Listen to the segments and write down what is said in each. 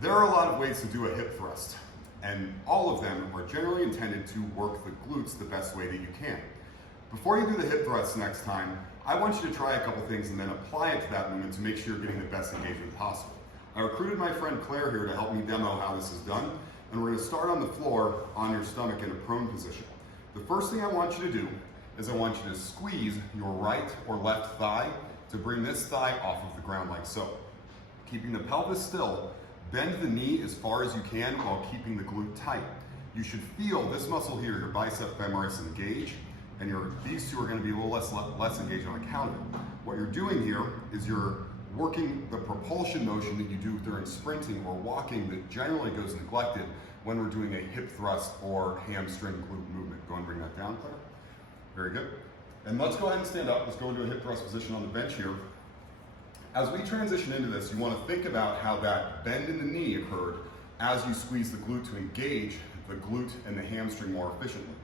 There are a lot of ways to do a hip thrust, and all of them are generally intended to work the glutes the best way that you can. Before you do the hip thrusts next time, I want you to try a couple things and then apply it to that movement to make sure you're getting the best engagement possible. I recruited my friend Claire here to help me demo how this is done, and we're going to start on the floor on your stomach in a prone position. The first thing I want you to do is I want you to squeeze your right or left thigh to bring this thigh off of the ground like so. Keeping the pelvis still, bend the knee as far as you can while keeping the glute tight. You should feel this muscle here, your bicep femoris, engage, and these two are going to be a little less engaged on account of it. What you're doing here is you're working the propulsion motion that you do during sprinting or walking that generally goes neglected when we're doing a hip thrust or hamstring glute movement. Go and bring that down, Claire. Very good. And let's go ahead and stand up. Let's go into a hip thrust position on the bench here. As we transition into this, you want to think about how that bend in the knee occurred as you squeeze the glute to engage the glute and the hamstring more efficiently.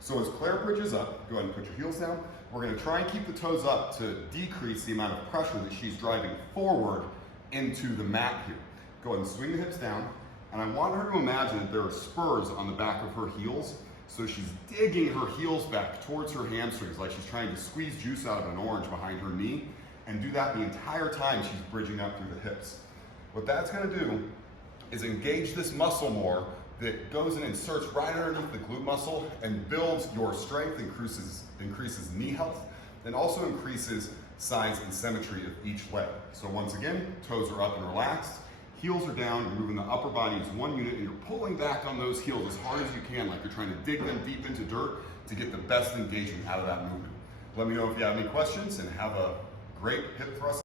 So as Claire bridges up, go ahead and put your heels down. We're going to try and keep the toes up to decrease the amount of pressure that she's driving forward into the mat here. Go ahead and swing the hips down, and I want her to imagine that there are spurs on the back of her heels, so she's digging her heels back towards her hamstrings like she's trying to squeeze juice out of an orange behind her knee, and do that the entire time she's bridging up through the hips. What that's going to do is engage this muscle more that goes and inserts right underneath the glute muscle and builds your strength, increases knee health, and also increases size and symmetry of each leg. So once again, toes are up and relaxed, heels are down, you're moving the upper body as one unit, and you're pulling back on those heels as hard as you can, like you're trying to dig them deep into dirt to get the best engagement out of that movement. Let me know if you have any questions, and have a great hip thrust.